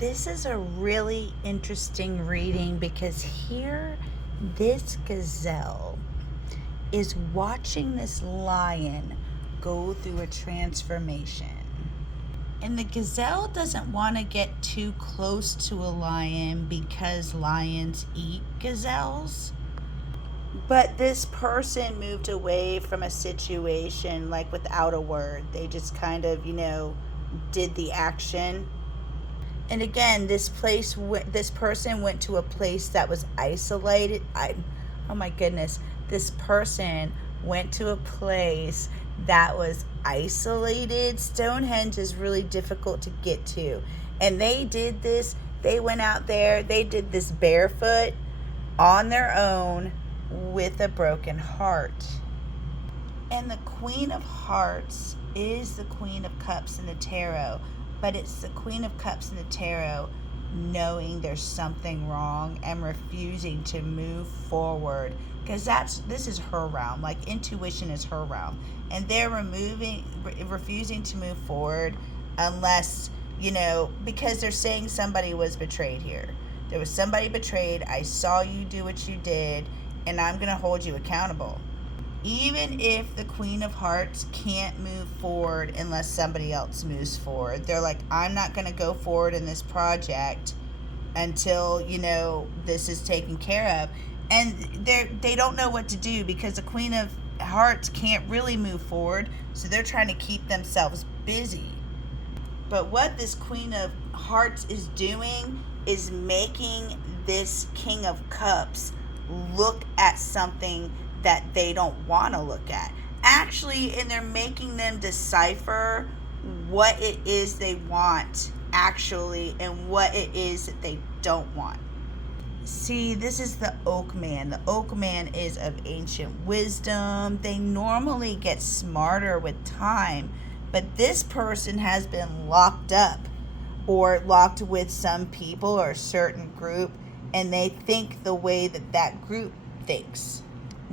This is a really interesting reading because here, this gazelle is watching this lion go through a transformation. And the gazelle doesn't want to get too close to a lion because lions eat gazelles. But this person moved away from a situation like without a word. They just kind of, did the action. And again, this person went to a place that was isolated. Oh my goodness, this person went to a place that was isolated. Stonehenge is really difficult to get to, and they did this. They went out there. They did this barefoot on their own with a broken heart. And the Queen of Hearts is the Queen of Cups in the tarot, but it's the Queen of Cups in the tarot knowing there's something wrong and refusing to move forward, because this is her realm. Like, intuition is her realm, and they're refusing to move forward unless, because they're saying somebody was betrayed here. There was somebody betrayed. I saw you do what you did, and I'm going to hold you accountable. Even if the Queen of Hearts can't move forward unless somebody else moves forward, they're like, I'm not going to go forward in this project until, this is taken care of. And they don't know what to do because the Queen of Hearts can't really move forward, so they're trying to keep themselves busy. But what this Queen of Hearts is doing is making this King of Cups look at something that they don't want to look at. Actually, and they're making them decipher what it is they want, actually, and what it is that they don't want. See, this is the Oak Man. The Oak Man is of ancient wisdom. They normally get smarter with time, but this person has been locked up or locked with some people or a certain group, and they think the way that group thinks.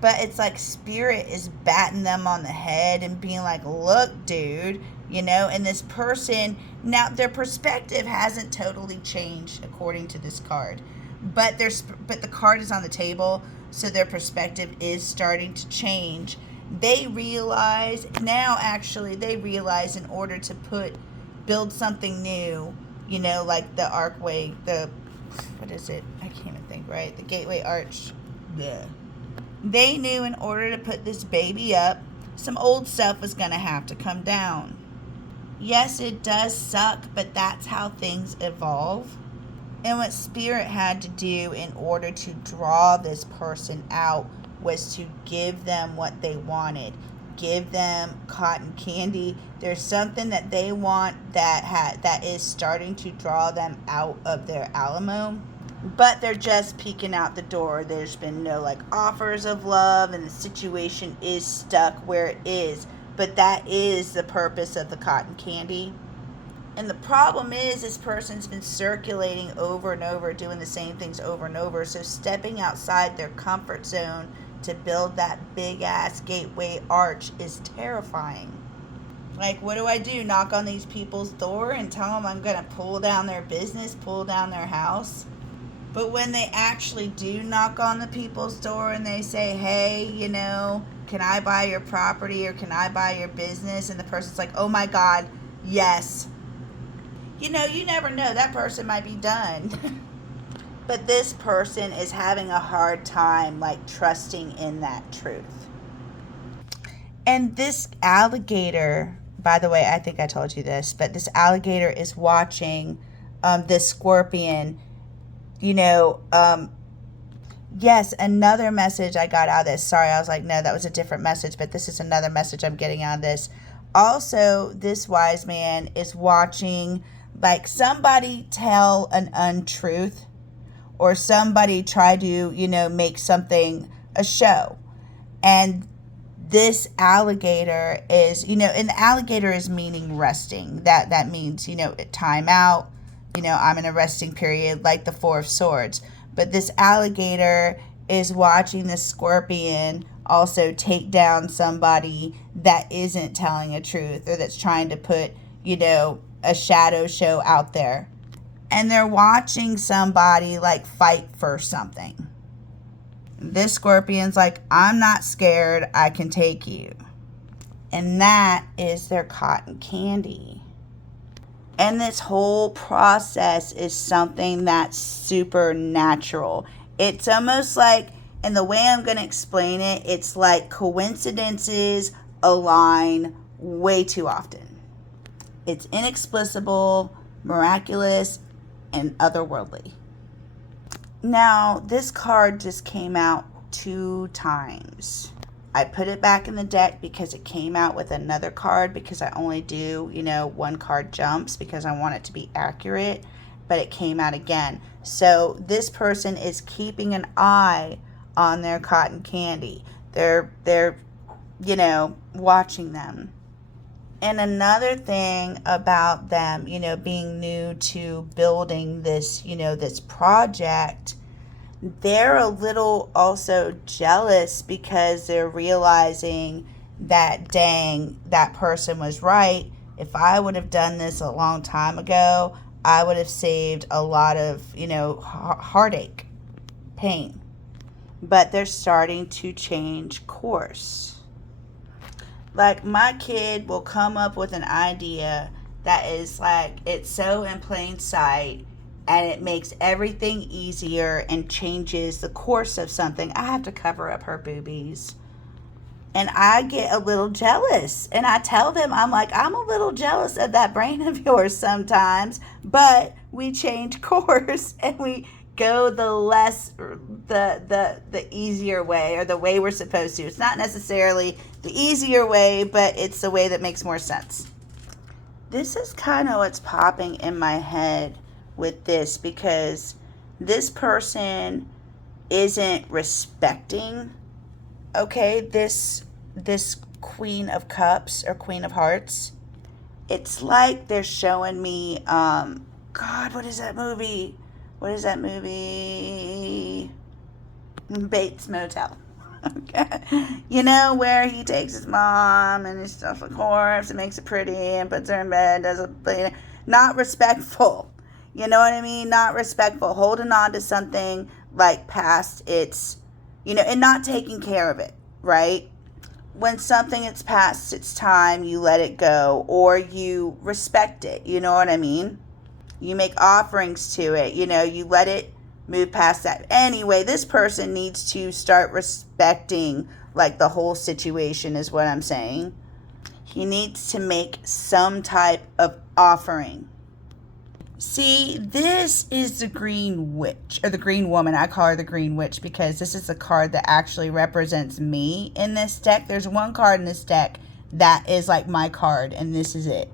But it's like Spirit is batting them on the head and being like, look, dude, and this person, now their perspective hasn't totally changed according to this card. But the card is on the table, so their perspective is starting to change. They realize in order to build something new, like the archway, what is it? I can't even think, right? The gateway arch. Yeah. They knew in order to put this baby up, some old stuff was going to have to come down. Yes, it does suck, but that's how things evolve. And what Spirit had to do in order to draw this person out was to give them what they wanted. Give them cotton candy. There's something that they want that is starting to draw them out of their Alamo. But they're just peeking out the door. There's been no offers of love, and the situation is stuck where it is. But that is the purpose of the cotton candy. And the problem is this person's been circulating over and over, doing the same things over and over. So stepping outside their comfort zone to build that big ass gateway arch is terrifying. Like, what do I do? Knock on these people's door and tell them I'm going to pull down their business, pull down their house? But when they actually do knock on the people's door and they say, hey, can I buy your property or can I buy your business? And the person's like, oh my God, yes. You never know. That person might be done. But this person is having a hard time, trusting in that truth. And this alligator, by the way, I think I told you this, but this alligator is watching this scorpion. Yes, another message I got out of this. Sorry, I was like, no, that was a different message, but this is another message I'm getting out of this. Also, this wise man is watching, somebody tell an untruth or somebody try to, make something a show. And this alligator is, and the alligator is meaning resting. That means, time out. I'm in a resting period, like the Four of Swords. But this alligator is watching this scorpion also take down somebody that isn't telling a truth or that's trying to put, a shadow show out there. and they're watching somebody like fight for something. This scorpion's like, I'm not scared, I can take you. And that is their cotton candy. And this whole process is something that's supernatural. It's almost like, and the way I'm going to explain it, it's like coincidences align way too often. It's inexplicable, miraculous, and otherworldly. Now, this card just came out 2 times. I put it back in the deck because it came out with another card, because I only do, 1 card jumps because I want it to be accurate, but it came out again. So this person is keeping an eye on their cotton candy. They're watching them. And another thing about them, being new to building this, this project, they're a little also jealous because they're realizing that, dang, that person was right. If I would have done this a long time ago, I would have saved a lot of, heartache, pain. But they're starting to change course. Like, my kid will come up with an idea that is like, it's so in plain sight, and it makes everything easier and changes the course of something. I have to cover up her boobies. And I get a little jealous. And I tell them, I'm like, I'm a little jealous of that brain of yours sometimes. But we change course and we go the easier way, or the way we're supposed to. It's not necessarily the easier way, but it's the way that makes more sense. This is kind of what's popping in my head with this, because this person isn't respecting, this Queen of Cups or Queen of Hearts. It's like they're showing me, God, what is that movie? Bates Motel. Okay. Where he takes his mom and his stuff, a corpse, and makes it pretty and puts her in bed, not respectful. You know what I mean? Not respectful. Holding on to something like past its, and not taking care of it, right? When something is past its time, you let it go, or you respect it. You know what I mean? You make offerings to it. You let it move past that. Anyway, this person needs to start respecting, like, the whole situation is what I'm saying. He needs to make some type of offering. See, this is the Green Witch, or the Green Woman. I call her the Green Witch because this is the card that actually represents me in this deck. There's one card in this deck that is like my card, and this is it.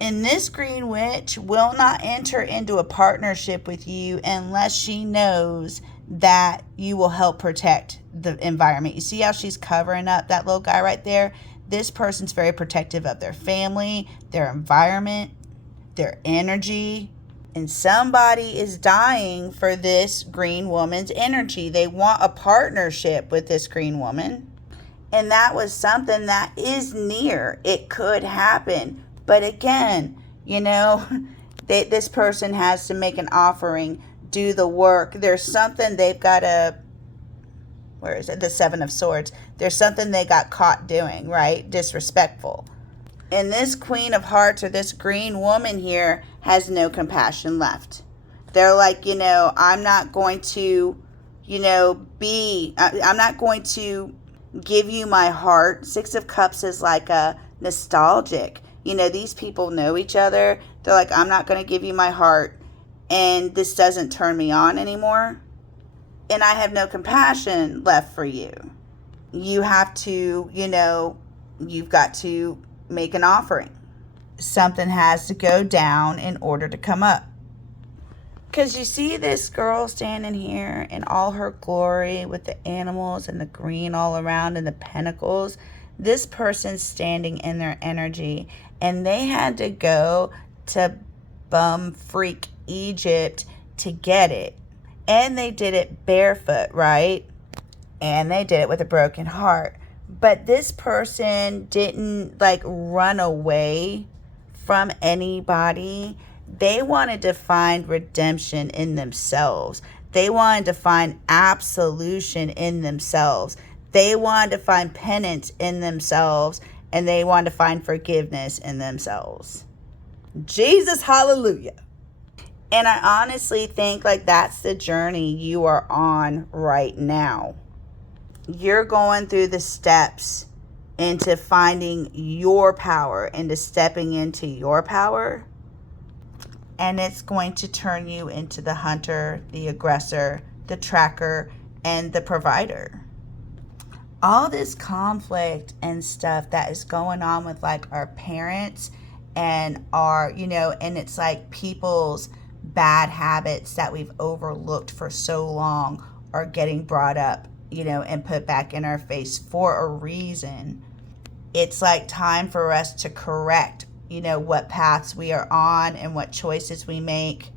And this Green Witch will not enter into a partnership with you unless she knows that you will help protect the environment. You see how she's covering up that little guy right there? This person's very protective of their family, their environment, their energy, and somebody is dying for this Green Woman's energy. They want a partnership with this Green Woman, and that was something that is near. It could happen, but again, this person has to make an offering, do the work. There's something they've got to, where is it? The Seven of Swords. There's something they got caught doing, right? Disrespectful. And this Queen of Hearts, or this Green Woman here, has no compassion left. They're like, I'm not going to, I'm not going to give you my heart. 6 of Cups is like a nostalgic. These people know each other. They're like, I'm not going to give you my heart, and this doesn't turn me on anymore. And I have no compassion left for you. You have to, you've got to make an offering. Something has to go down in order to come up. Because you see this girl standing here in all her glory with the animals and the green all around and the pentacles. This person's standing in their energy, and they had to go to bum freak Egypt to get it. And they did it barefoot, right? And they did it with a broken heart. But this person didn't run away from anybody. They wanted to find redemption in themselves. They wanted to find absolution in themselves. They wanted to find penance in themselves, and they wanted to find forgiveness in themselves. Jesus, hallelujah. And I honestly think like that's the journey you are on right now. You're going through the steps into finding your power, into stepping into your power. And it's going to turn you into the hunter, the aggressor, the tracker, and the provider. All this conflict and stuff that is going on with like our parents and our, and it's like people's bad habits that we've overlooked for so long are getting brought up, and put back in our face for a reason. It's like time for us to correct, what paths we are on and what choices we make.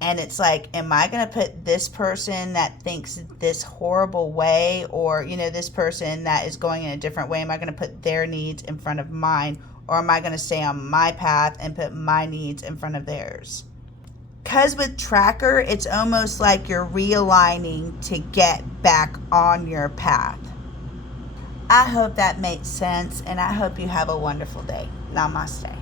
And it's like, am I going to put this person that thinks this horrible way, or, this person that is going in a different way, am I going to put their needs in front of mine? Or am I going to stay on my path and put my needs in front of theirs? Because with Tracker, it's almost like you're realigning to get back on your path. I hope that makes sense, and I hope you have a wonderful day. Namaste.